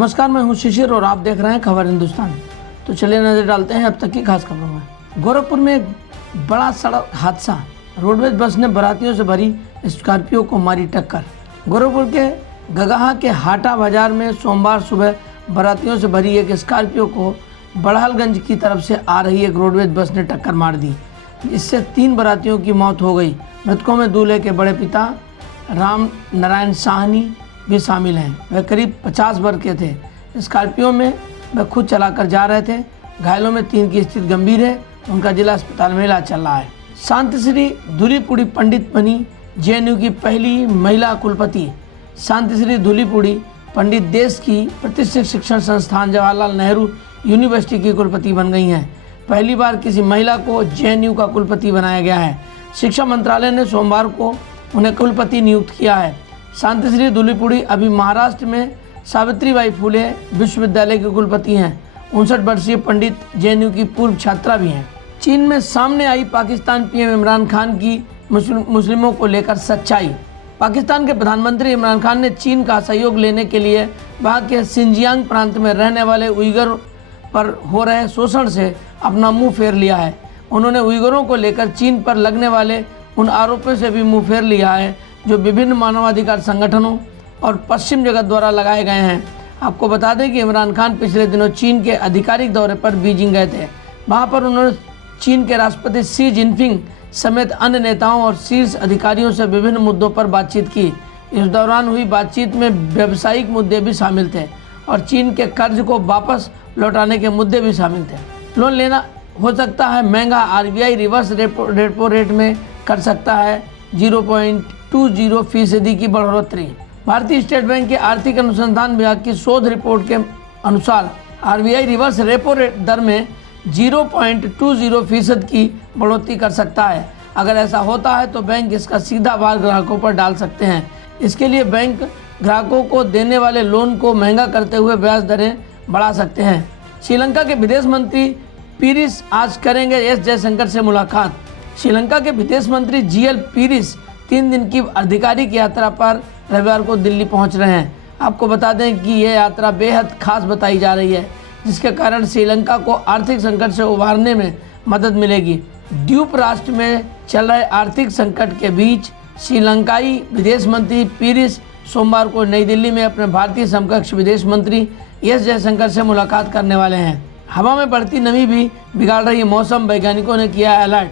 नमस्कार, मैं हूं शिशिर और आप देख रहे हैं खबर हिंदुस्तान। तो चलिए नजर डालते हैं अब तक की खास खबरों में। गोरखपुर में एक बड़ा सड़क हादसा, रोडवेज बस ने बारातियों से भरी स्कॉर्पियो को मारी टक्कर। गोरखपुर के गगाहा के हाटा बाजार में सोमवार सुबह बारातियों से भरी एक स्कॉर्पियो को बड़हलगंज की तरफ से आ रही एक रोडवेज बस ने टक्कर मार दी, इससे 3 बारातियों की मौत हो गई। मृतकों में दूल्हे के बड़े पिता राम नारायण साहनी भी शामिल हैं। वह करीब 50 वर्ष के थे। स्कॉर्पियो में वह खुद चलाकर जा रहे थे। घायलों में 3 की स्थिति गंभीर है, उनका जिला अस्पताल में इलाज चल रहा है। शांतिश्री धूलीपुड़ी पंडित बनी जेएनयू की पहली महिला कुलपति। शांतिश्री धूलीपुड़ी पंडित देश की प्रतिष्ठित शिक्षण संस्थान जवाहरलाल नेहरू यूनिवर्सिटी की कुलपति बन गई हैं। पहली बार किसी महिला को जेएनयू का कुलपति बनाया गया है। शिक्षा मंत्रालय ने सोमवार को उन्हें कुलपति नियुक्त किया है। शांतिश्री धूलीपुड़ी अभी महाराष्ट्र में सावित्रीबाई फुले विश्वविद्यालय के कुलपति हैं। 59 वर्षीय पंडित जेएनयू की पूर्व छात्रा भी हैं। चीन में सामने आई पाकिस्तान पीएम इमरान खान की मुस्लिमों को लेकर सच्चाई। पाकिस्तान के प्रधानमंत्री इमरान खान ने चीन का सहयोग लेने के लिए वहां के सिंजियांग प्रांत में रहने वाले उइगर पर हो रहे शोषण से अपना मुंह फेर लिया है। उन्होंने उइगरों को लेकर चीन पर लगने वाले उन आरोपों से भी मुंह फेर लिया है जो विभिन्न मानवाधिकार संगठनों और पश्चिम जगत द्वारा लगाए गए हैं। आपको बता दें कि इमरान खान पिछले दिनों चीन के आधिकारिक दौरे पर बीजिंग गए थे। वहां पर उन्होंने चीन के राष्ट्रपति शी जिनपिंग समेत अन्य नेताओं और शीर्ष अधिकारियों से विभिन्न मुद्दों पर बातचीत की। इस दौरान हुई बातचीत में व्यावसायिक मुद्दे भी शामिल थे और चीन के कर्ज को वापस लौटाने के मुद्दे भी शामिल थे। लोन लेना हो सकता है महंगा, आरबीआई रिवर्स रेपो रेट में कर सकता है 0.20% की बढ़ोतरी। भारतीय स्टेट बैंक के आर्थिक अनुसंधान विभाग की शोध रिपोर्ट के अनुसार आरबीआई रिवर्स रेपो रेट दर में 0.20% की बढ़ोतरी कर सकता है। अगर ऐसा होता है तो बैंक इसका सीधा भार ग्राहकों पर डाल सकते हैं। इसके लिए बैंक ग्राहकों को देने वाले लोन को महंगा करते हुए ब्याज दरें बढ़ा सकते हैं। श्रीलंका के विदेश मंत्री पीरिस आज करेंगे एस जयशंकर से मुलाकात। श्रीलंका के विदेश मंत्री जीएल पीरिस 3 दिन की आधिकारिक यात्रा पर रविवार को दिल्ली पहुंच रहे हैं। आपको बता दें कि यह यात्रा बेहद खास बताई जा रही है, जिसके कारण श्रीलंका को आर्थिक संकट से उबारने में मदद मिलेगी। द्वीप राष्ट्र में चल रहे आर्थिक संकट के बीच श्रीलंकाई विदेश मंत्री पीरिस सोमवार को नई दिल्ली में अपने भारतीय समकक्ष विदेश मंत्री एस जयशंकर से मुलाकात करने वाले हैं। हवा में बढ़ती नमी भी बिगाड़ रही मौसम, वैज्ञानिकों ने किया अलर्ट।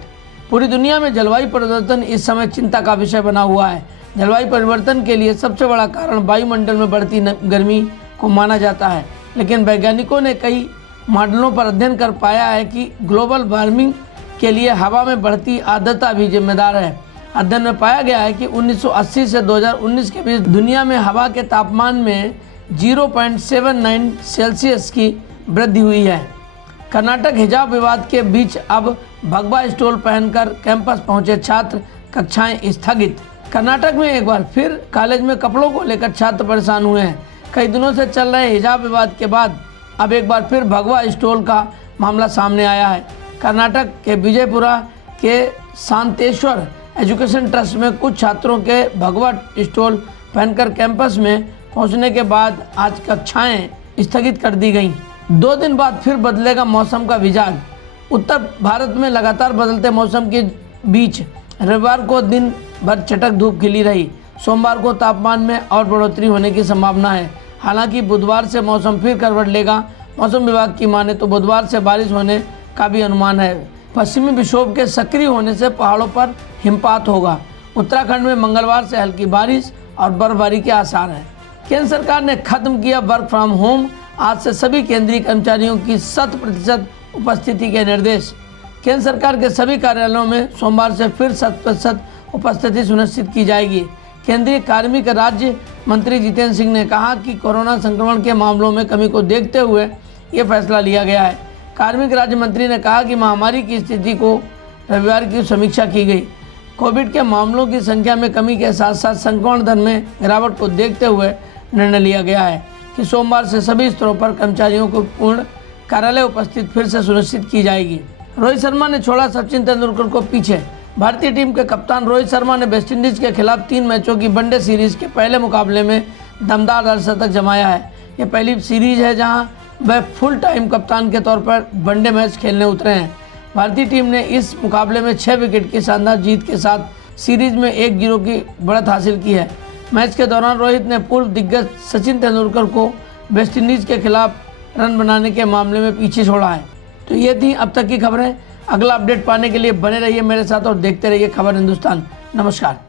पूरी दुनिया में जलवायु परिवर्तन इस समय चिंता का विषय बना हुआ है। जलवायु परिवर्तन के लिए सबसे बड़ा कारण वायुमंडल में बढ़ती गर्मी को माना जाता है, लेकिन वैज्ञानिकों ने कई मॉडलों पर अध्ययन कर पाया है कि ग्लोबल वार्मिंग के लिए हवा में बढ़ती आर्द्रता भी जिम्मेदार है। अध्ययन में पाया गया है कि 1980 से 2019 के बीच दुनिया में हवा के तापमान में 0.79 सेल्सियस की वृद्धि हुई है। कर्नाटक हिजाब विवाद के बीच अब भगवा स्टोल पहनकर कैंपस पहुंचे छात्र, कक्षाएं स्थगित। कर्नाटक में एक बार फिर कॉलेज में कपड़ों को लेकर छात्र परेशान हुए हैं। कई दिनों से चल रहे हिजाब विवाद के बाद अब एक बार फिर भगवा स्टोल का मामला सामने आया है। कर्नाटक के विजयपुरा के शांतेश्वर एजुकेशन ट्रस्ट में कुछ छात्रों के भगवा स्टोल पहनकर कैंपस में पहुंचने के बाद आज कक्षाएं स्थगित कर दी गईं। 2 दिन बाद फिर बदलेगा मौसम का मिजाज। उत्तर भारत में लगातार बदलते मौसम के बीच रविवार को दिन भर चटक धूप खिली रही। सोमवार को तापमान में और बढ़ोतरी होने की संभावना है। हालांकि बुधवार से मौसम फिर करवट लेगा। मौसम विभाग की माने तो बुधवार से बारिश होने का भी अनुमान है। पश्चिमी विक्षोभ के सक्रिय होने से पहाड़ों पर हिमपात होगा। उत्तराखंड में मंगलवार से हल्की बारिश और बर्फबारी के आसार हैं। केंद्र सरकार ने खत्म किया वर्क फ्रॉम होम। आज से सभी केंद्रीय कर्मचारियों की 100% उपस्थिति के निर्देश। केंद्र सरकार के सभी कार्यालयों में सोमवार से फिर 100% उपस्थिति सुनिश्चित की जाएगी। केंद्रीय कार्मिक राज्य मंत्री जितेंद्र सिंह ने कहा कि कोरोना संक्रमण के मामलों में कमी को देखते हुए ये फैसला लिया गया है। कार्मिक राज्य मंत्री ने कहा कि महामारी की स्थिति को रविवार की समीक्षा की गई। कोविड के मामलों की संख्या में कमी के साथ साथ संक्रमण दर में गिरावट को देखते हुए निर्णय लिया गया है कि सोमवार से सभी स्तरों पर कर्मचारियों को पूर्ण कार्यालय उपस्थित फिर से सुनिश्चित की जाएगी। रोहित शर्मा ने छोड़ा सचिन तेंदुलकर को पीछे। भारतीय टीम के कप्तान रोहित शर्मा ने वेस्टइंडीज के खिलाफ 3 मैचों की वनडे सीरीज के पहले मुकाबले में दमदार अर्धशतक जमाया है। ये पहली सीरीज है जहां वह फुल टाइम कप्तान के तौर पर वनडे मैच खेलने उतरे हैं। भारतीय टीम ने इस मुकाबले में 6 विकेट की शानदार जीत के साथ सीरीज में 1-0 की बढ़त हासिल की है। मैच के दौरान रोहित ने पूर्व दिग्गज सचिन तेंदुलकर को वेस्टइंडीज के खिलाफ रन बनाने के मामले में पीछे छोड़ा है। तो ये थी अब तक की खबरें। अगला अपडेट पाने के लिए बने रहिए मेरे साथ और देखते रहिए खबर हिंदुस्तान। नमस्कार।